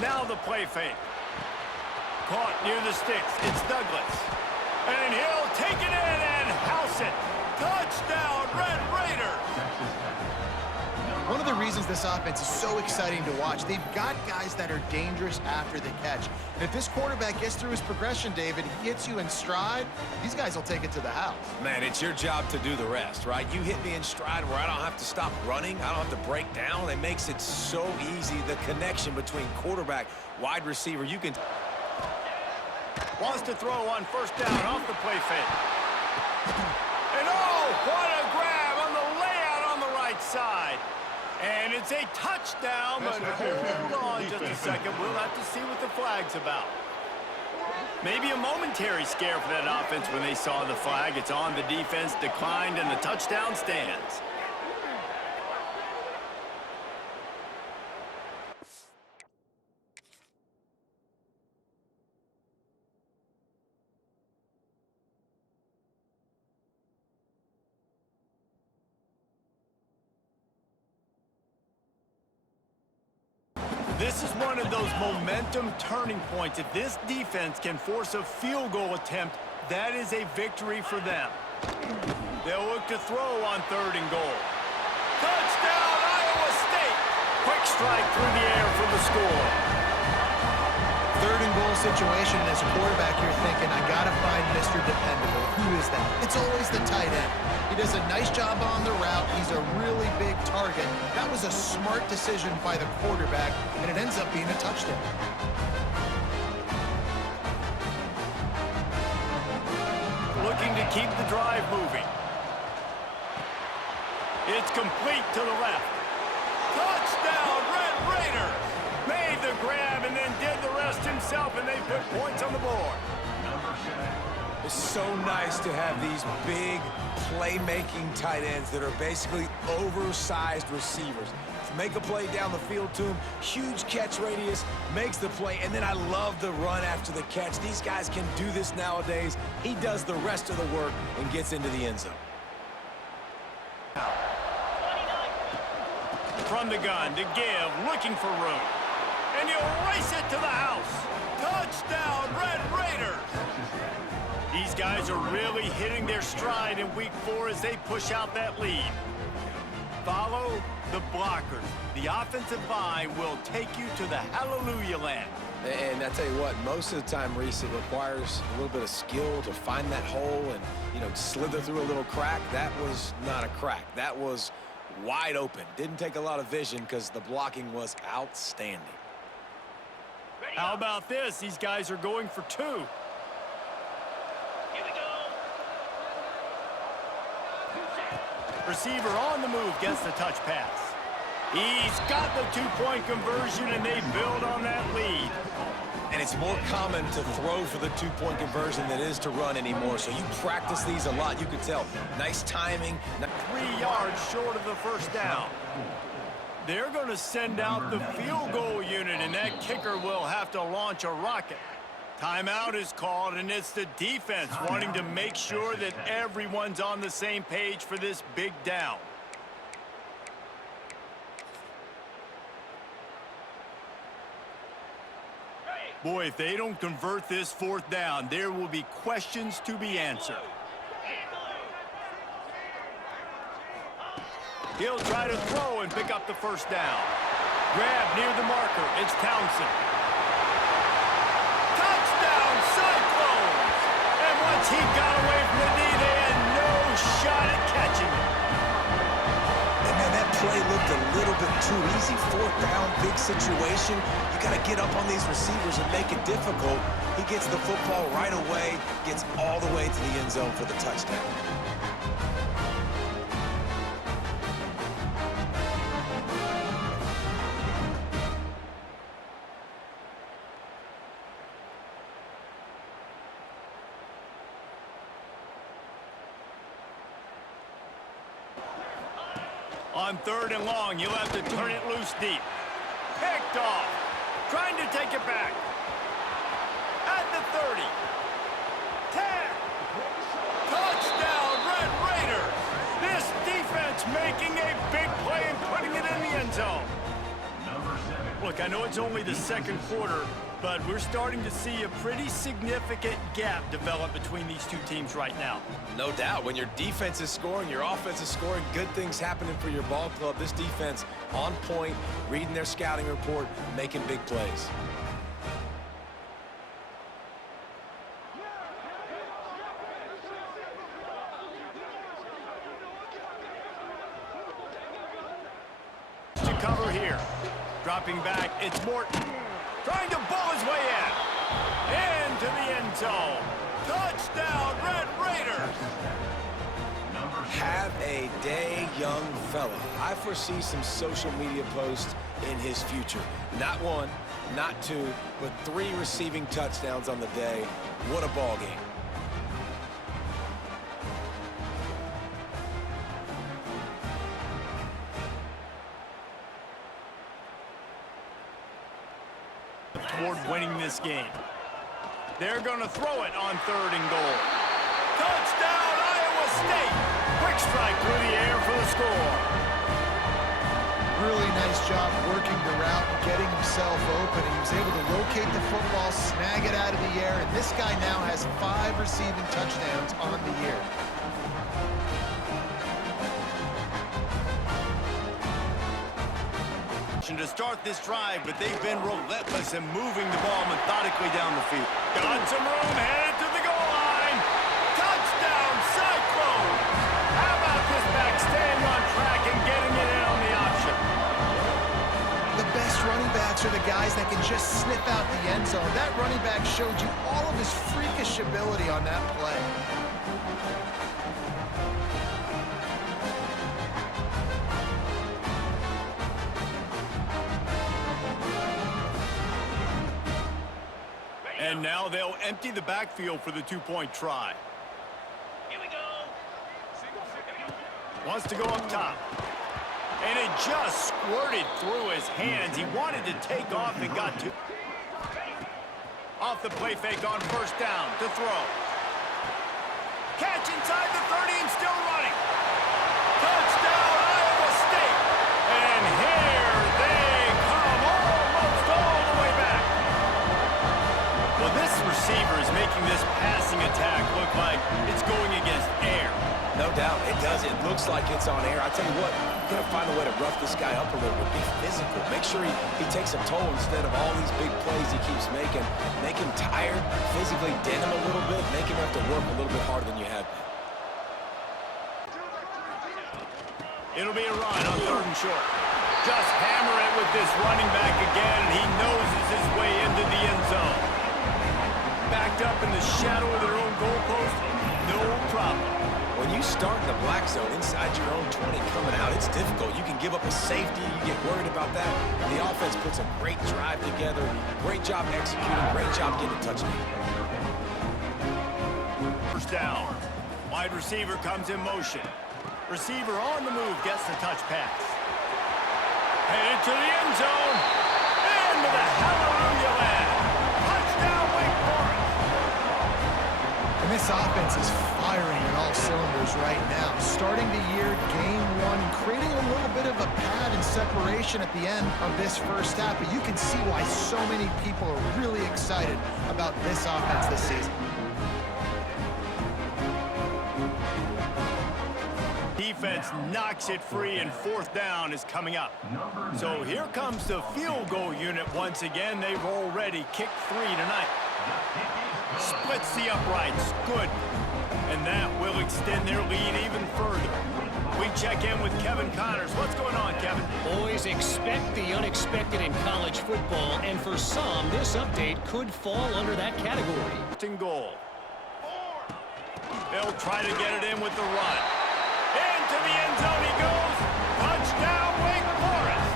Now the play fake. Caught near the sticks. It's Douglas. And he'll take it in and house it. Touchdown, Red Raiders! One of the reasons this offense is so exciting to watch, they've got guys that are dangerous after the catch. And if this quarterback gets through his progression, David, he hits you in stride, these guys will take it to the house. Man, it's your job to do the rest, right? You hit me in stride where I don't have to stop running. I don't have to break down. It makes it so easy, the connection between quarterback, wide receiver. You can... Wants to throw on first down off the play fake. And oh, what a grab on the layout on the right side. And it's a touchdown, but hold on just a second. We'll have to see what the flag's about. Maybe a momentary scare for that offense when they saw the flag. It's on, the defense declined, and the touchdown stands. This is one of those momentum turning points. If this defense can force a field goal attempt, that is a victory for them. They'll look to throw on 3rd and goal. Touchdown, Iowa State! Quick strike through the air for the score. 3rd and goal situation, and as a quarterback, you're thinking, I gotta find Mr. Dependable. Who is that? It's always the tight end. He does a nice job on the route. He's a really big target. That was a smart decision by the quarterback, and it ends up being a touchdown. Looking to keep the drive moving. It's complete to the left. Touchdown, Red Raiders! Made the grab and then did the rest himself, and they put points on the board. It's so nice to have these big playmaking tight ends that are basically oversized receivers. Make a play down the field to him, huge catch radius, makes the play, and then I love the run after the catch. These guys can do this nowadays. He does the rest of the work and gets into the end zone. From the gun to give, looking for room. And he'll race it to the house. Touchdown, Red Raiders! These guys are really hitting their stride in week 4 as they push out that lead. Follow the blockers. The offensive line will take you to the hallelujah land. And I tell you what, most of the time, Reese, it requires a little bit of skill to find that hole and, you know, slither through a little crack. That was not a crack. That was wide open. Didn't take a lot of vision because the blocking was outstanding. How about this? These guys are going for 2. Receiver on the move gets the touch pass. He's got the 2-point conversion, and they build on that lead. And it's more common to throw for the 2-point conversion than it is to run anymore. So you practice these a lot. You can tell. Nice timing. 3 yards short of the first down. They're going to send out the field goal unit, and that kicker will have to launch a rocket. Timeout is called, and it's the defense wanting to make sure that everyone's on the same page for this big down. Boy, if they don't convert this 4th down, there will be questions to be answered. He'll try to throw and pick up the first down. Grab near the marker. It's Townsend. Touchdown, Cyclones! And once he got away from the knee, they had no shot at catching him. And man, that play looked a little bit too easy. 4th down, big situation. You got to get up on these receivers and make it difficult. He gets the football right away, gets all the way to the end zone for the touchdown. On 3rd and long, you'll have to turn it loose deep. Picked off. Trying to take it back. At the 30. 10. Touchdown, Red Raiders. This defense making a big play and putting it in the end zone. Look, I know it's only the second quarter, but we're starting to see a pretty significant gap develop between these two teams right now. No doubt. When your defense is scoring, your offense is scoring, good things happening for your ball club. This defense on point, reading their scouting report, making big plays. To cover here. Dropping back, it's Morton. Trying to ball his way in. Into the end zone. Touchdown, Red Raiders. Have a day, young fella. I foresee some social media posts in his future. Not one, not two, but 3 receiving touchdowns on the day. What a ball game. Toward winning this game. They're going to throw it on 3rd and goal. Touchdown, Iowa State! Quick strike through the air for the score. Really nice job working the route and getting himself open. He was able to locate the football, snag it out of the air, and this guy now has 5 receiving touchdowns on the year. To start this drive, but they've been relentless in moving the ball methodically down the field. Got some room, headed to the goal line. Touchdown, Cyclones! How about this back staying on track and getting it in on the option? The best running backs are the guys that can just sniff out the end zone. That running back showed you all of his freakish ability on that play. And now they'll empty the backfield for the 2-point try. Here we go. Wants to go up top. And it just squirted through his hands. He wanted to take off and got to. Off the play fake on 1st down to throw. Catch inside the 30 and still running. Touchdown, Iowa State. And here they come almost all the way back. Well, this receiver is making this passing attack look like it's going against air. No doubt, it does. It looks like it's on air. I tell you what, you're going to find a way to rough this guy up a little bit. Be physical. Make sure he takes a toll instead of all these big plays he keeps making. Make him tired, physically dent him a little bit, make him have to work a little bit harder than you have been. It'll be a run on 3rd and short. Just hammer it with this running back again, and he noses his way into the end zone. Backed up in the shadow of their own goalpost, no problem. When you start in the black zone inside your own 20 coming out, it's difficult. You can give up a safety. You get worried about that. The offense puts a great drive together. Great job executing. Great job getting a touchdown. 1st down. Wide receiver comes in motion. Receiver on the move gets the touch pass. Headed to the end zone. Into the hallelujah land. Touchdown, Wake Forest. And this offense is firing on all cylinders right now. Starting the year, game 1, and creating a little bit of a pad and separation at the end of this 1st half. But you can see why so many people are really excited about this offense this season. Defense knocks it free, and 4th down is coming up. So here comes the field goal unit once again. They've already kicked 3 tonight. Splits the uprights. Good. And that will extend their lead even further. We check in with Kevin Connors. What's going on, Kevin? Always expect the unexpected in college football, and for some, this update could fall under that category. 1st and goal. They'll try to get it in with the run. Into the end zone he goes. Touchdown, Wake Forest.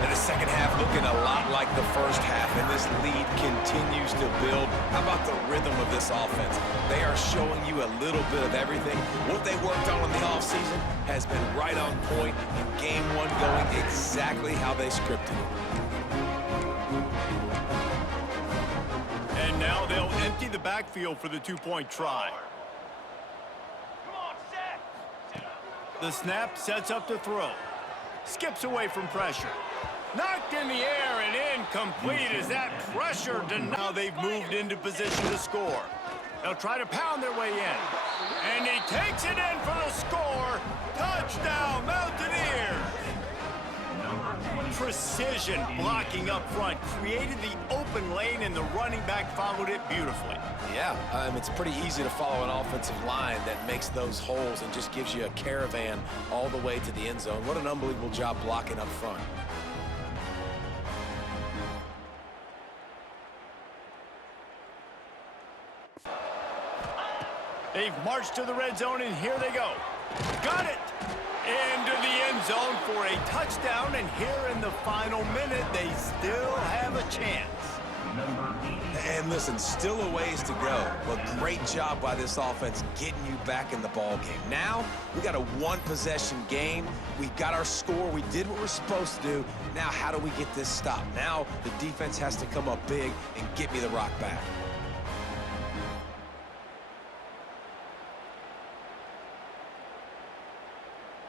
And the second half looking a lot like the 1st half, and this lead continues to build. How about the rhythm of this offense? They are showing you a little bit of everything. What they worked on in the offseason has been right on point, and game 1 going exactly how they scripted it. And now they'll empty the backfield for the 2-point try. The snap sets up the throw. Skips away from pressure. Knocked in the air and incomplete as that pressure denied. Now they've moved into position to score. They'll try to pound their way in. And he takes it in for the score. Touchdown, Mountaineers! Precision blocking up front created the open lane, and the running back followed it beautifully. Yeah, it's pretty easy to follow an offensive line that makes those holes and just gives you a caravan all the way to the end zone. What an unbelievable job blocking up front. They've marched to the red zone, and here they go. Got it! Into the end zone for a touchdown, and here in the final minute, they still have a chance. And listen, still a ways to go, but great job by this offense getting you back in the ball game. Now, we got a one-possession game. We got our score. We did what we're supposed to do. Now, how do we get this stopped? Now, the defense has to come up big and get me the rock back.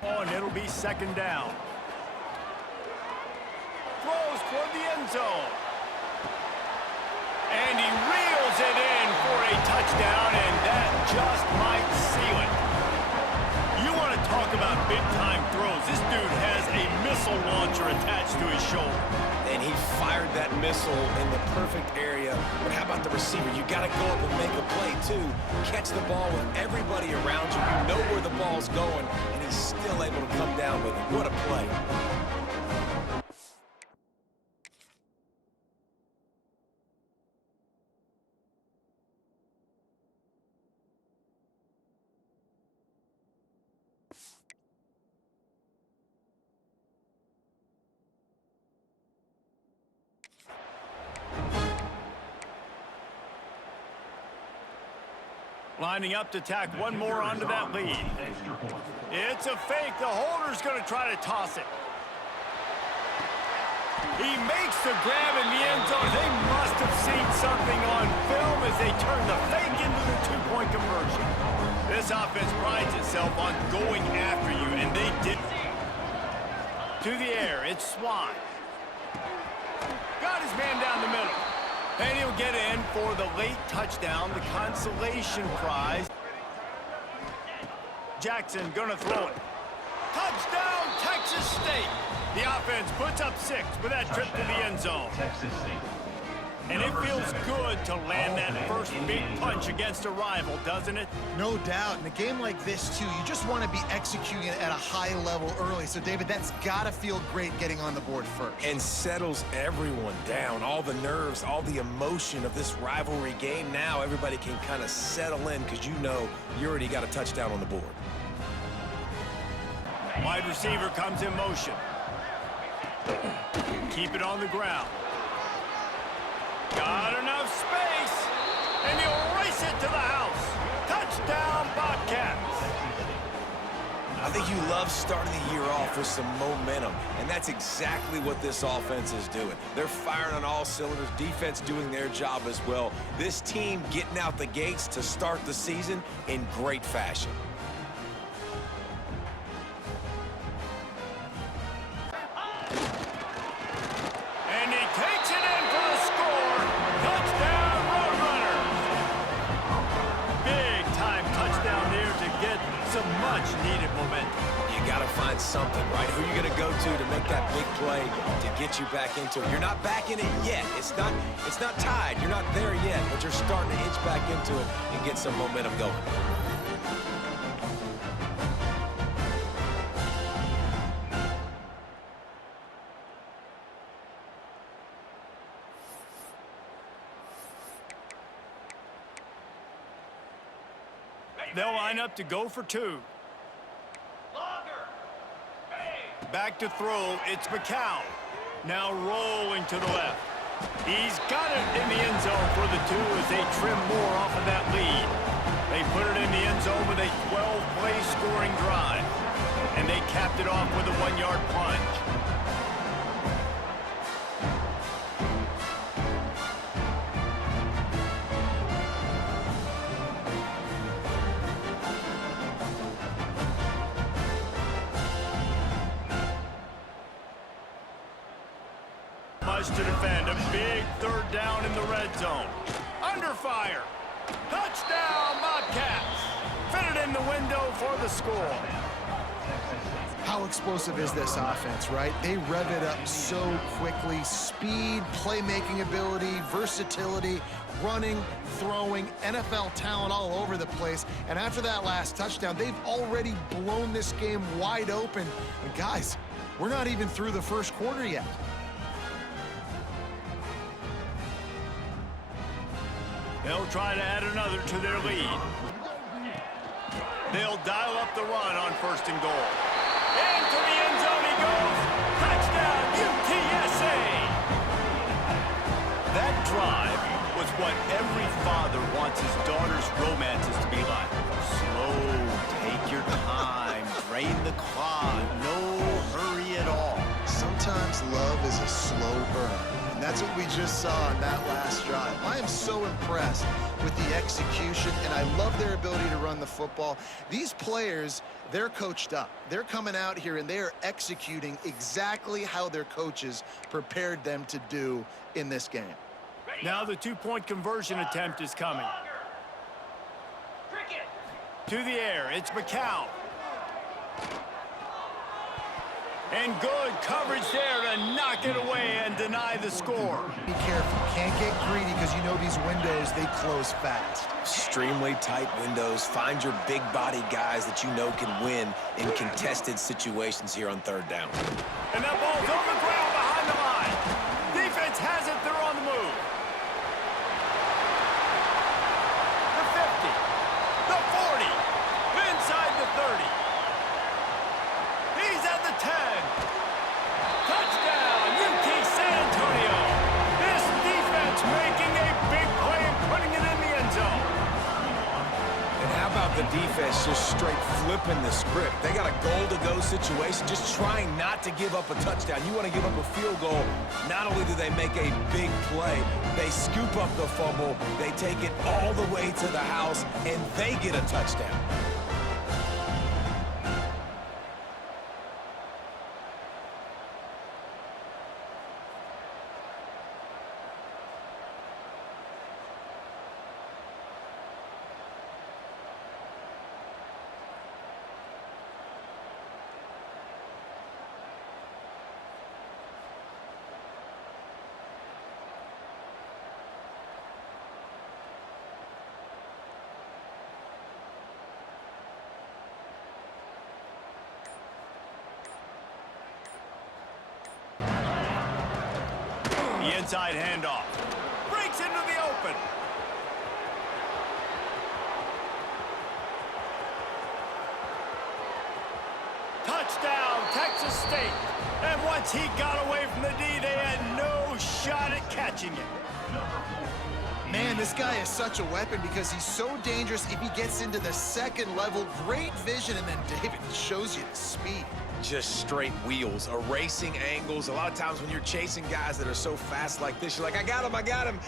Oh, and it'll be second down. Throws toward the end zone. And he reels it in for a touchdown, and that just might seal it. You want to talk about big-time throws. This dude has a missile launcher attached to his shoulder. And he fired that missile in the perfect area. But how about the receiver? You got to go up and make a play, too. Catch the ball with everybody around you. You know where the ball's going, and he's still able to come down with it. What a play. Lining up to tack one more onto that lead. It's a fake. The holder's going to try to toss it. He makes the grab in the end zone. They must have seen something on film as they turn the fake into the two-point conversion. This offense prides itself on going after you, and they did. To the air, it's Swan. Got his man down the middle. And he'll get in for the late touchdown, the consolation prize. Jackson gonna throw it. Touchdown, Texas State. The offense puts up 6 with that trip to the end zone. And it feels good to land that first big punch against a rival, doesn't it? No doubt. In a game like this, too, you just want to be executing it at a high level early. So, David, that's got to feel great getting on the board first. And settles everyone down. All the nerves, all the emotion of this rivalry game. Now everybody can kind of settle in because you know you already got a touchdown on the board. Wide receiver comes in motion. Keep it on the ground. Got enough space, and he'll race it to the house. Touchdown, Bobcats. I think you love starting the year off with some momentum, and that's exactly what this offense is doing. They're firing on all cylinders, defense doing their job as well. This team getting out the gates to start the season in great fashion. Needed momentum. You got to find something, right? Who are you going to go to make that big play to get you back into it? You're not back in it yet. It's not tied. You're not there yet, but you're starting to inch back into it and get some momentum going. They'll line up to go for 2. Back to throw, it's McCown. Now rolling to the left. He's got it in the end zone for the 2 as they trim more off of that lead. They put it in the end zone with a 12-play scoring drive. And they capped it off with a 1-yard plunge. much to defend. A big third down in the red zone. Under fire. Touchdown, Bobcats. Fitted in the window for the score. How explosive is this offense, right? They rev it up so quickly. Speed, playmaking ability, versatility, running, throwing, NFL talent all over the place. And after that last touchdown, they've already blown this game wide open. And guys, we're not even through the first quarter yet. They'll try to add another to their lead. They'll dial up the run on 1st and goal. Into the end zone he goes. Touchdown, UTSA! That drive was what every father wants his daughter's romances to be like. Slow, take your time, drain the clock, no hurry at all. Sometimes love is a slow burn. And that's what we just saw on that last drive. I am so impressed with the execution, and I love their ability to run the football. These players, they're coached up. They're coming out here, and they are executing exactly how their coaches prepared them to do in this game. Now the two-point conversion attempt is coming. To the air, it's McCown. And good coverage there to knock it away and deny the score. Be careful. Can't get greedy because you know these windows, they close fast. Extremely tight windows. Find your big body guys that you know can win in contested situations here on 3rd down. And that ball's on the ground behind the line. Defense has it. They're on the move. The 50. The 40. Inside the 30. He's at the 10. Touchdown, UT San Antonio. This defense making a big play and putting it in the end zone. And how about the defense just straight flipping the script? They got a goal-to-go situation, just trying not to give up a touchdown. You want to give up a field goal, not only do they make a big play, they scoop up the fumble, they take it all the way to the house, and they get a touchdown. The inside handoff. Breaks into the open. Touchdown, Texas State. And once he got away from the D, they had no shot at catching it. Man, this guy is such a weapon because he's so dangerous if he gets into the second level. Great vision, and then David shows you the speed. Just straight wheels, erasing angles. A lot of times when you're chasing guys that are so fast like this, you're like, I got him, I got him.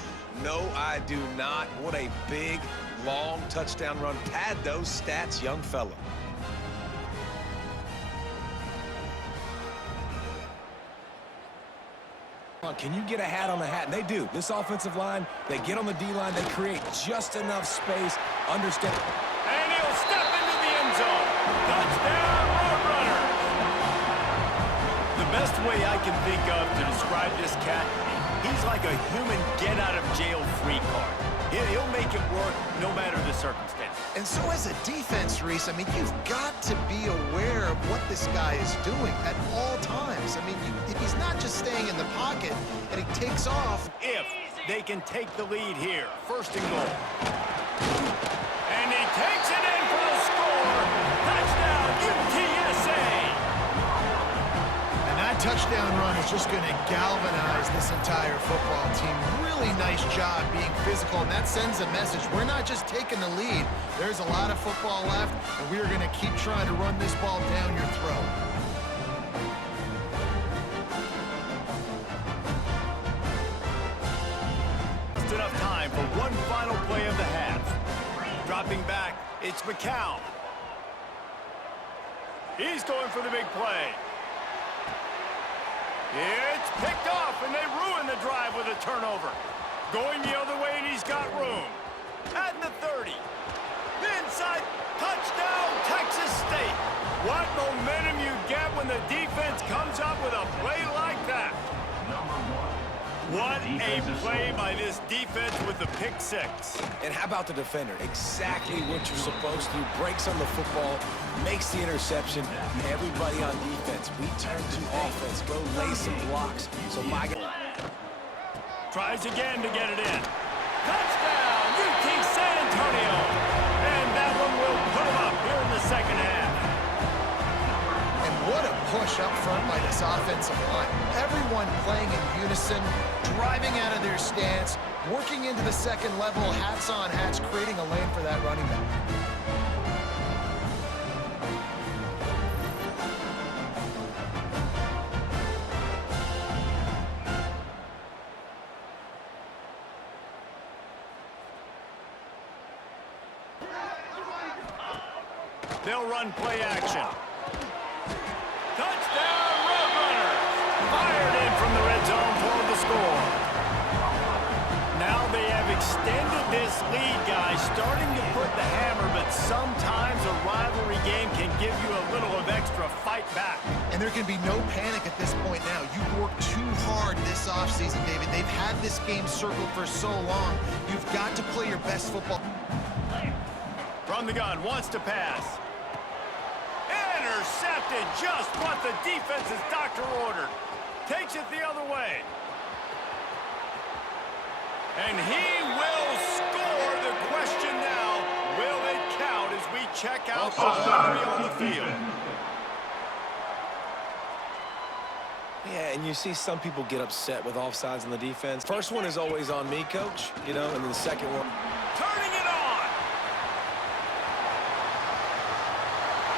No, I do not. What a big, long touchdown run. Pad those stats, young fella. Can you get a hat on the hat? And they do. This offensive line, they get on the D-line, they create just enough space. Understand. And he'll step into the end zone. Touchdown, Roadrunner. The best way I can think of to describe this cat, he's like a human get-out-of-jail-free card. He'll make it work no matter the circumstance. And so as a defense, Reese, I mean, you've got to be aware of what this guy is doing at all times. I mean, if he's not just staying in the pocket and he takes off. If they can take the lead here, 1st and goal. And he takes it in for the score. Touchdown, UTSA. And that touchdown run is just going to galvanize this entire football team. Really nice job being physical, and that sends a message. We're not just taking the lead. There's a lot of football left, and we are going to keep trying to run this ball down your throat. Just enough time for one final play of the half. Dropping back, it's McCown. He's going for the big play. It's picked off, and they ruin the the drive with a turnover. Going the other way, and he's got room. At the 30. Inside. Touchdown, Texas State. What momentum you get when the defense comes up with a play like that. What a play by this defense with the pick six. And how about the defender? Exactly what you're supposed to do. Breaks on the football, makes the interception. Everybody on defense, we turn to offense. Go lay some blocks. So my guy tries again to get it in. Touchdown, UT San Antonio. And that one will put him up here in the second half. And what a push up front by this offensive line. Everyone playing in unison, driving out of their stance, working into the second level, hats on hats, creating a lane for that running back. They'll run play action. Touchdown, Roadrunners! Fired in from the red zone for the score. Now they have extended this lead, guys, starting to put the hammer, but sometimes a rivalry game can give you a little of extra fight back. And there can be no panic at this point now. You've worked too hard this offseason, David. They've had this game circled for so long. You've got to play your best football. From the gun, wants to pass. Intercepted, just what the defense's doctor ordered. Takes it the other way. And he will score. The question now, will it count as we check out the three on the field? Yeah, and you see some people get upset with offsides on the defense. First one is always on me, coach, you know, and then the second one. Turning it on.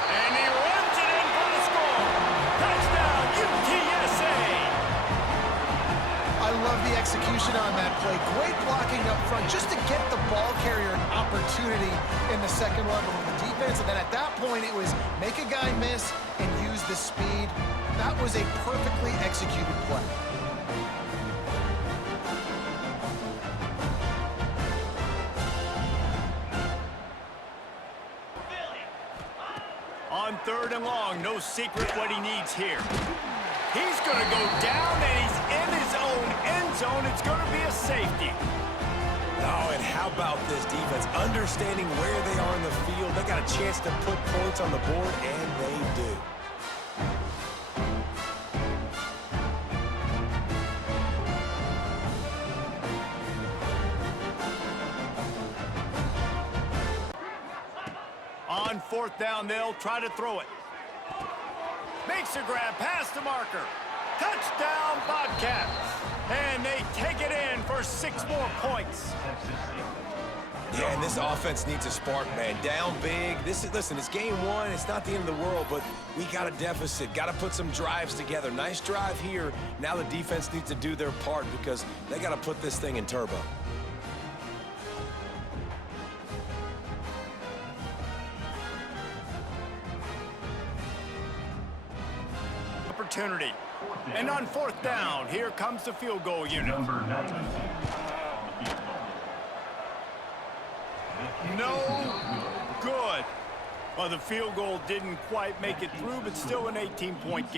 And he runs it in for the score. Touchdown, UTSA. I love the execution on that play. Great blocking up front just to get the ball carrier an opportunity in the second level of the defense. And then at that point, it was make a guy miss and use the speed. That was a perfectly executed play. On third and long, no secret what he needs here. He's going to go down, and he's in his own end zone. It's going to be a safety. Oh, and how about this defense? Understanding where they are in the field. They got a chance to put points on the board, and they do. On fourth down, they'll try to throw it. Makes a grab past the marker. Touchdown, Bobcats. And they take it in for 6 more points. Yeah, and this offense needs a spark, man. Down big. Listen, it's game one. It's not the end of the world, but we got a deficit. Got to put some drives together. Nice drive here. Now the defense needs to do their part because they got to put this thing in turbo. Opportunity. And on fourth down, here comes the field goal unit. No good. Well, the field goal didn't quite make it through, but still an 18-point game.